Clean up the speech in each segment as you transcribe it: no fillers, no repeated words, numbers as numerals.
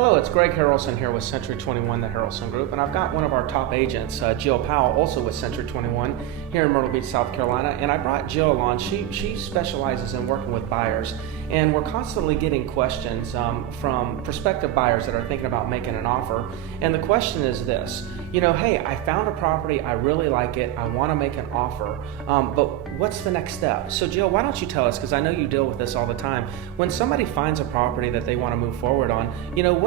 Hello, it's Greg Harrelson here with Century 21, the Harrelson Group, and I've got one of our top agents, Jill Powell, also with Century 21 here in Myrtle Beach, South Carolina, and I brought Jill on. She specializes in working with buyers, and we're constantly getting questions from prospective buyers that are thinking about making an offer, and the question is this, hey, I found a property, I really like it, I want to make an offer, but what's the next step? So Jill, why don't you tell us, because I know you deal with this all the time, when somebody finds a property that they want to move forward on,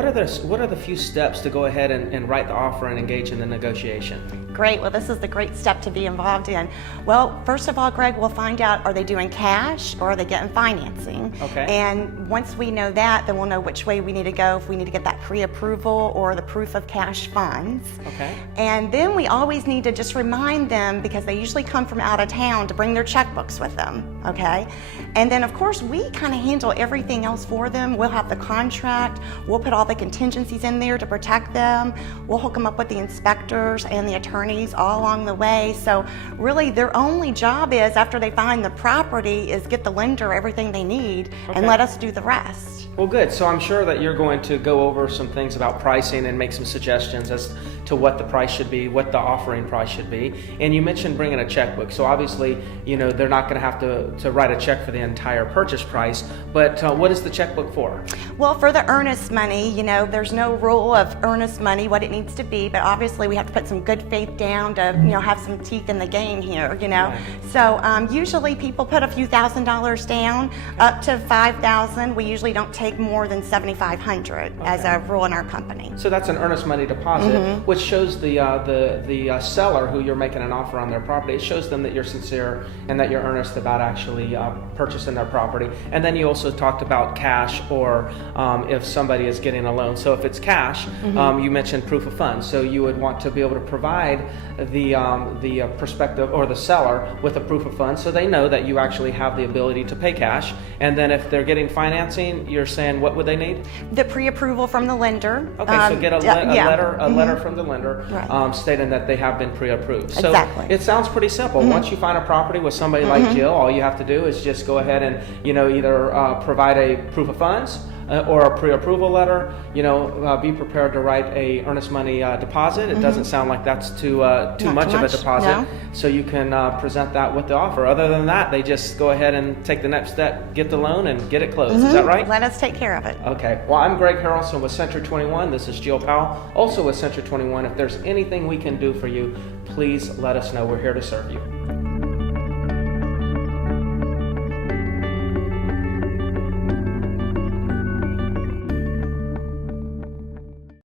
what are the few steps to go ahead and write the offer and engage in the negotiation? Great. Well, this is the great step to be involved in. Well, first of all, Greg, we'll find out, are they doing cash or are they getting financing? Okay. And once we know that, then we'll know which way we need to go, if we need to get that pre-approval or the proof of cash funds. Okay. And then we always need to just remind them, because they usually come from out of town, to bring their checkbooks with them, okay? And then, of course, we kind of handle everything else for them. We'll have the contract, we'll put all the contingencies in there to protect them, we'll hook them up with the inspectors and the attorneys all along the way. So really their only job is, after they find the property, is get the lender everything they need and let us do the rest. Well, good. So I'm sure that you're going to go over some things about pricing and make some suggestions as to what the price should be, what the offering price should be. And you mentioned bringing a checkbook. So obviously, they're not going to have to write a check for the entire purchase price. But what is the checkbook for? Well, for the earnest money, there's no rule of earnest money, what it needs to be. But obviously, we have to put some good faith down to, have some teeth in the game here, Right. So usually people put a few $1,000s down, up to $5,000. We usually don't take more than $7,500 as a rule in our company. So that's an earnest money deposit, which shows the seller who you're making an offer on their property. It shows them that you're sincere and that you're earnest about actually purchasing their property. And then you also talked about cash, or if somebody is getting a loan. So if it's cash, you mentioned proof of funds. So you would want to be able to provide the prospective or the seller with a proof of funds, so they know that you actually have the ability to pay cash. And then if they're getting financing, you're saying what would they need? The pre-approval from the lender. Okay, so get a letter from the lender, right, stating that they have been pre-approved. So exactly. It sounds pretty simple. Once you find a property with somebody like Jill, all you have to do is just go ahead and either provide a proof of funds or a pre-approval letter. Be prepared to write a earnest money deposit. It doesn't sound like that's too much of a deposit. No. So you can present that with the offer. Other than that, they just go ahead and take the next step, get the loan, and get it closed. Is that right? Let us take care of it. Okay. Well, I'm Greg Harrelson with Century 21. This is Jill Powell, also with Century 21. If there's anything we can do for you, please let us know. We're here to serve you.